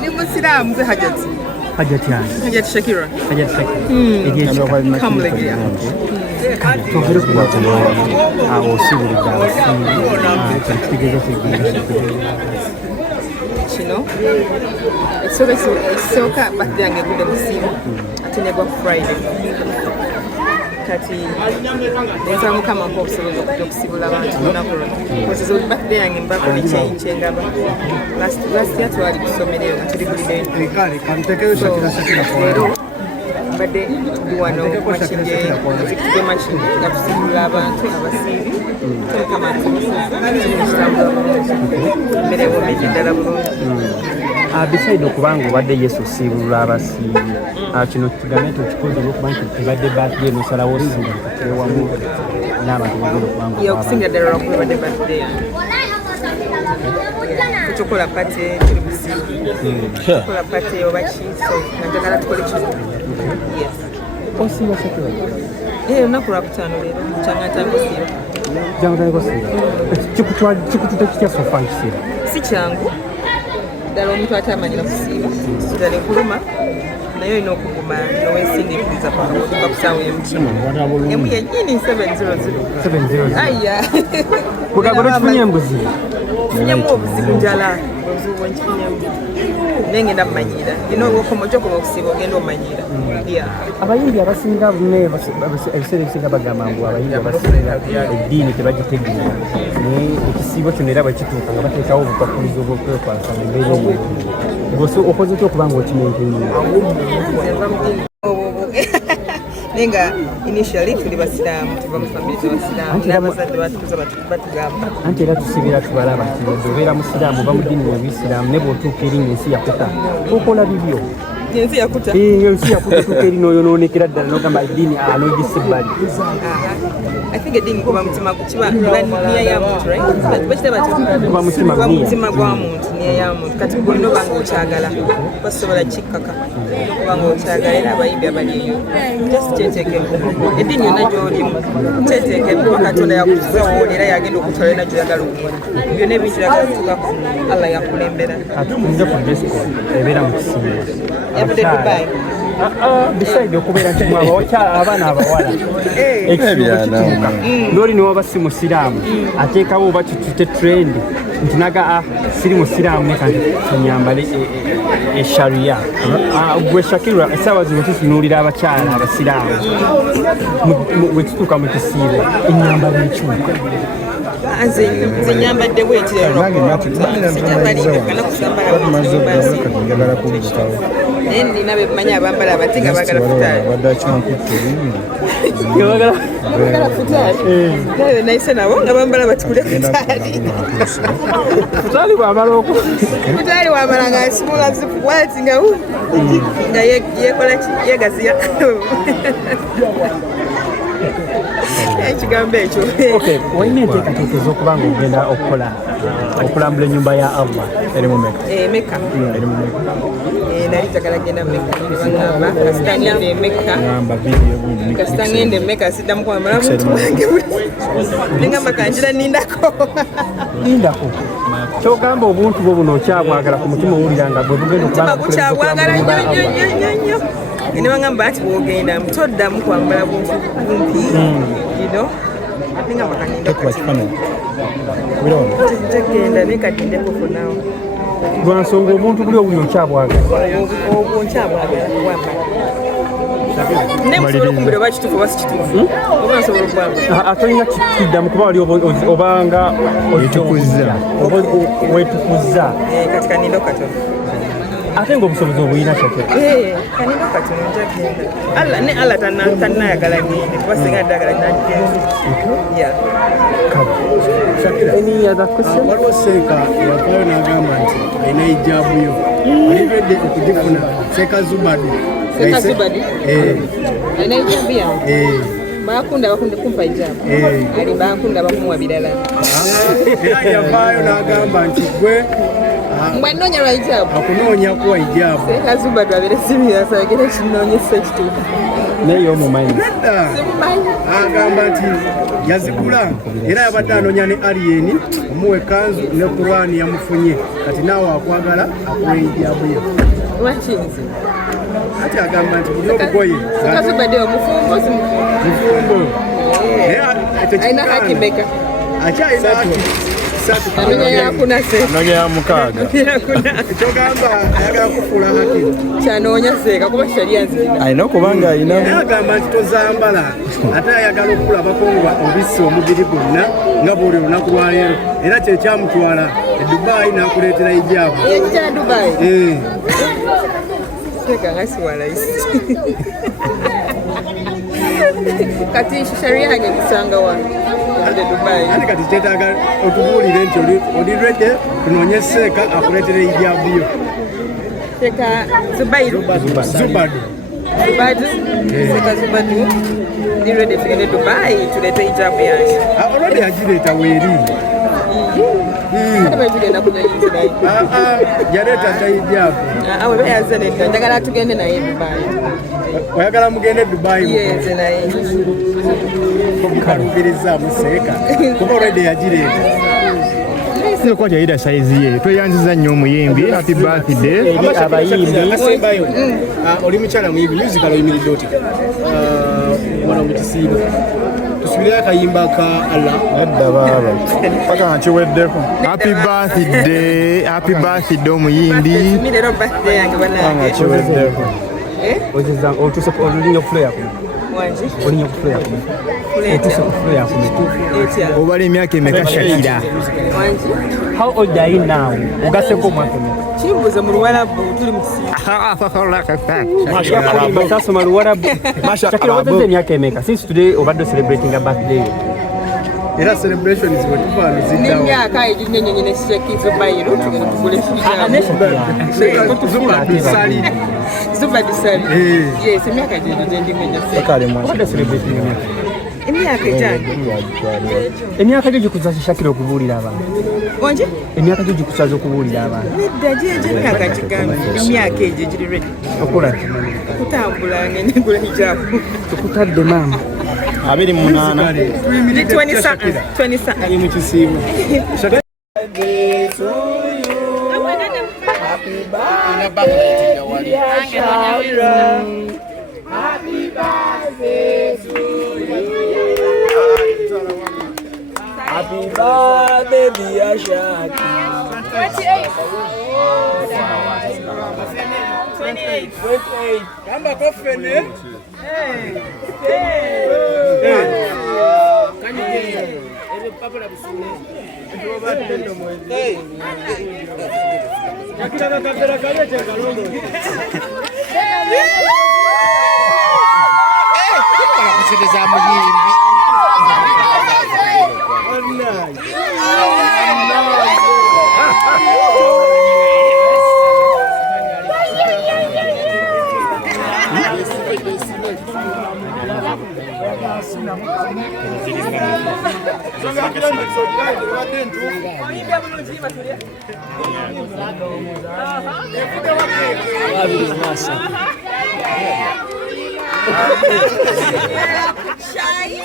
Ni Musiramu ze Hajati. Hajati yani. Hajati Shakira. Hajati Shakira. Come like yeah. Tuvire ku bantu Asiibuludde kino ekisooka birthday yange egudde musiimu ate negwa Friday kati nensaba Mukama mpa obusobozi okujja okusiibula abantu lunaku luno kosiza birthday yange mbako nekyengaba last year twali kusomero nga tuli buli leero mbadde tuli wano makinde nga tusiibula abantu abasiibi Mukama kitambula bulungi mmere bomezi ddala bulungi. Beside okubanga obadde Yesu osiibulula abasiibi kino kigambe nti okikoze olwokuba nti tebadde birthday nosalawo osiibulwamu n'abantu bagenda okubanga okusinga ddala olwakuba ebadde birthday yange tukola pate tuli busiibi tukola pate oba ki so njagala tukole kino osiiba Shakira olunaku lwakutaano leero kyangatangosiiba kikututa kitya sofa nkisiiba si kyangu ddala omuntu atamanyira kusiiba ddala enkuluma naye olina okuguma noweesingikiriza paka kusaawa emu yennyini 700 aya kugamba nokifunye embuzi funyemu obuzibu njala obuzibu bwenkifunyemu naye ngenda mumanyira ina olwokomojokoma okusiiba ogenda omanyira abayimbi abasinga ebiseera ebisinga bagamba ngu abayimbi abasinga eddiini tebagitegeera naye ekisiibo kino era bwekituuka nga bateekawo obupakulizo bwokwekwasa embeera okoze otya okuba nga okimentenyera naye nga initially tuli basiraamu tuva mu famire z'abasiraamu n'abazadde batukuza batugamba anti era tusibira tubalaba nti obeera musiraamu oba mu ddiini y'obuyisiraamu ne bw'otuuka erinnya ensi yakuta okola bibyo ensi yakuta ensi yakuta tuuka eri n'oyonoonekera ddala n'ogamba eddiini n'ogisa ebbali I think eddiini kuba mutima kiba niya ya muntu right bakitaba kuba mutima gwa muntu niya ya muntu kati gwolina obanga okyagala basobola kikkaka obanga okyagala era abayimbi abaliyo just kyeteekemu eddiini yonna gy'olimu kyeteekemu Katonda yakutuzawo era yagenda okutwala ena gyoyagala okugenda byonna ebintu yagala kutukako Allah yakulembera atukunze ku disco ebeera mu kisimba yavudde Dubai beside okubeera nti abaana abawala ekisibo kituuka n'oli newaba si musiraamu ateekawo oba kitute trend nti naga siri musiraamu ne kanti tunyambale eshariya gwe Shakira essaawa zino tutunuulira abakyala abasiraamu wekituuka mu kisiibo ennyambala ekyuka nze nyambadde bweti naye nina bemanyi abambala abati nga bagala futaali nayise nabo nga bambala batikule futaali futaali wamala nga asimula zikukwati nga yekola yegaziya ekigambo ekyo walina enteekateeka ez'okuba nga ogenda okulambula ennyumba ya Allah eri mu Mecca nali njagala genda Mecca nebagamba kasita ngende Mecca siddamu kwambala muntu wange nengamba kanjira nindako kyogamba obuntu bwo buno okyabwagala ku mutima owulira nga bwe bugenda okukyabwagala nnyo ne bagamba ati bwogenda toddamu kwambala buntu bumpi nengamba kanindagenda nekadindeko fonawo lwansonga omuntu buli obuli okyabwagala obwo nkyabwagala kuwambala ne musobola okumbira oba kituufu oba si kituufu oba nsobola okuwambala atolina kiddamu kuba wali obanga wetukuza kati kanindo katono ate ng'obusobozi obulina Shakira kanindo katono njagenda ne Allah tannayagala ngende kuba singa addagala nagenda Any other question? Waliwo Seeka yavaayo n'agamba nti alina ijaabu yo alivedde okugifuna Seeka Zubadi alina ijaabu yange bakunda kumpa ijaabu ali bakunda bakumuwa birala era yavaayo n'agamba nti gwe mwanoonya lwa ijaabu akunoonya kuwa ijaabu Seeka Zubadi abere sirias ayogera ekinoonyesa ekituufu naye omumanyi agamba nti yazigula era yabadde anoonya ne aliyeni omuwa ekanzu ne kurani yamufunye kati naawe akwagala akuwa ejabu ye ati agamba nti buli obugoye mufumbo aina haki beka akyalina haki anonya ya mukaaga ekyogamba ayagala kufuula haki kyanoonya seeka kuba sharia nzina alina okubanga alina agamba nti tozambala ate ayagala okulabako nga obisi omubiri gwonna nga bwoli olunaku lwaleero era kyekyamutwala e Dubai n'akuleetera ijaabu ekya Dubai teka nga siwalaisi kati sharia yange gisanga wano ate kati kyetaaga otubuulire nti oli redde tunoonye seeka akuleetera ijaabu yo teka Zubairu Zubadu Seka Zubadu ni redde tugende Dubai tuleete ijaabu yange olwedde yagireeta weeri yaleeta ddayijaabu weba yaze nedda njagala tugende naye Dubai oyagala mugende Dubai yenze naye omukalubirizaamu seeka kuba olwedde yagireeta kwa jaida saizi ye tweyanziza nnyo omuyimbi happy birthday abayimbinasembayo oli mukyala muyimbi musical oyimiridde oti wala mu kisiibo tusubirayo akayimba ka Allah nedda baaba paka nkiweddeko happy birthday omuyimbi mirero birthday yange banange nkiweddeko otuse olulinnya okufula yakumi wanje olinya okufula yakumi otuse okufula yakumi obala emyaka emeka Shakira wanje how old are you now ogaseko omwaka kimbuze mu Luwarabu tuli mu kisiibo basasoma Luwarabu Shakira wateze emyaka emeka since today obadde celebrating a birthday era celebrations bwe tuvaano ziddawo n'emyaka eginnyenyenye ne Sheki Zubairu tugenda tugule Zubadu Sali yes emyaka gyejo gye ndimu obadde celebrating emyaka egyange emyaka gyo gikusaza Shakira okubuulira abantu wanje emyaka gyo gikusaza okubuulira abantu nedda gyejo emyaka kigambe emyaka egyo giri ready okola okutambula ngende ngula hijaabu tukutadde maama 28 ali mu kisiibo Happy birthday, dear Shaki. 28. Kamba kofene. Shai.